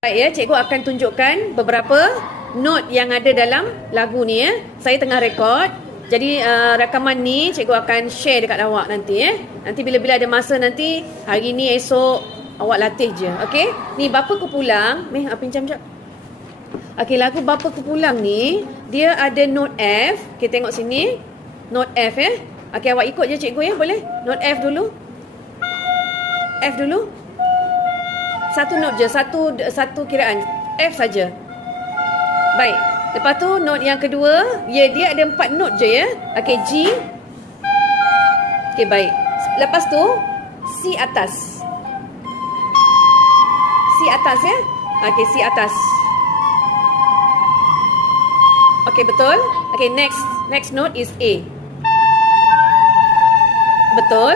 Baik ya, cikgu akan tunjukkan beberapa not yang ada dalam lagu ni ya. Saya tengah rekod. Jadi rakaman ni cikgu akan share dekat awak nanti ya. Nanti bila-bila ada masa nanti, hari ni, esok awak latih je. Okey? Ni Bapa Ku Pulang. Pinjam jap. Okey, lagu Bapa Ku Pulang ni dia ada note F. Kita tengok sini. Note F ya. Okey, awak ikut je cikgu ya, boleh? Note F dulu. F dulu. Satu note je, satu kiraan. F saja. Baik. Lepas tu note yang kedua, dia ada 4 note je ya. Okey, G. Okey, baik. Lepas tu C atas. C atas ya. Okey, C atas. Okey, betul. Okey, next note is A. Betul.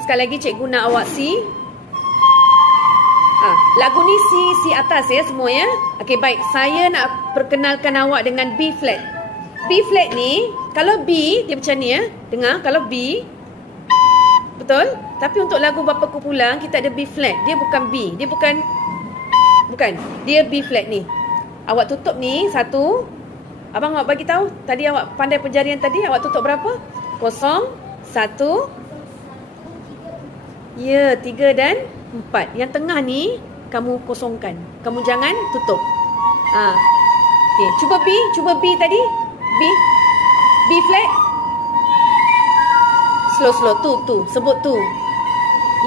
Sekali lagi cikgu nak awak C. Lagu ni C atas ya semua ya. Okey, baik. Saya nak perkenalkan awak dengan B flat. B flat ni, kalau B dia macam ni ya. Dengar, kalau B. Betul? Tapi untuk lagu Bapa Ku Pulang kita ada B flat. Dia bukan B. Dia bukan. Dia B flat ni. Awak tutup ni satu. Abang awak bagi tahu. Tadi awak pandai penjarian tadi, awak tutup berapa? 0, 1. Ya, 3 dan 4. Yang tengah ni kamu kosongkan. Kamu jangan tutup. Okey, cuba B tadi. B flat. Slow. Tu. Sebut tu.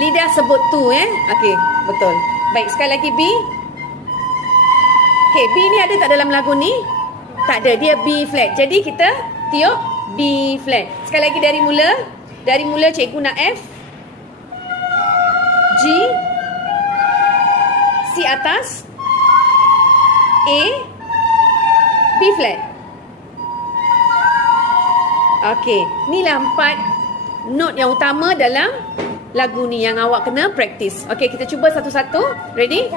Lidah sebut tu Okey, betul. Baik, sekali lagi B. Okey, B ni ada tak dalam lagu ni? Tak ada, dia B flat. Jadi kita tiup B flat. Sekali lagi dari mula. Dari mula cikgu nak F. G. C atas. A. B flat. Okey, inilah 4 note yang utama dalam lagu ni yang awak kena practice. Okey, kita cuba satu-satu. Ready?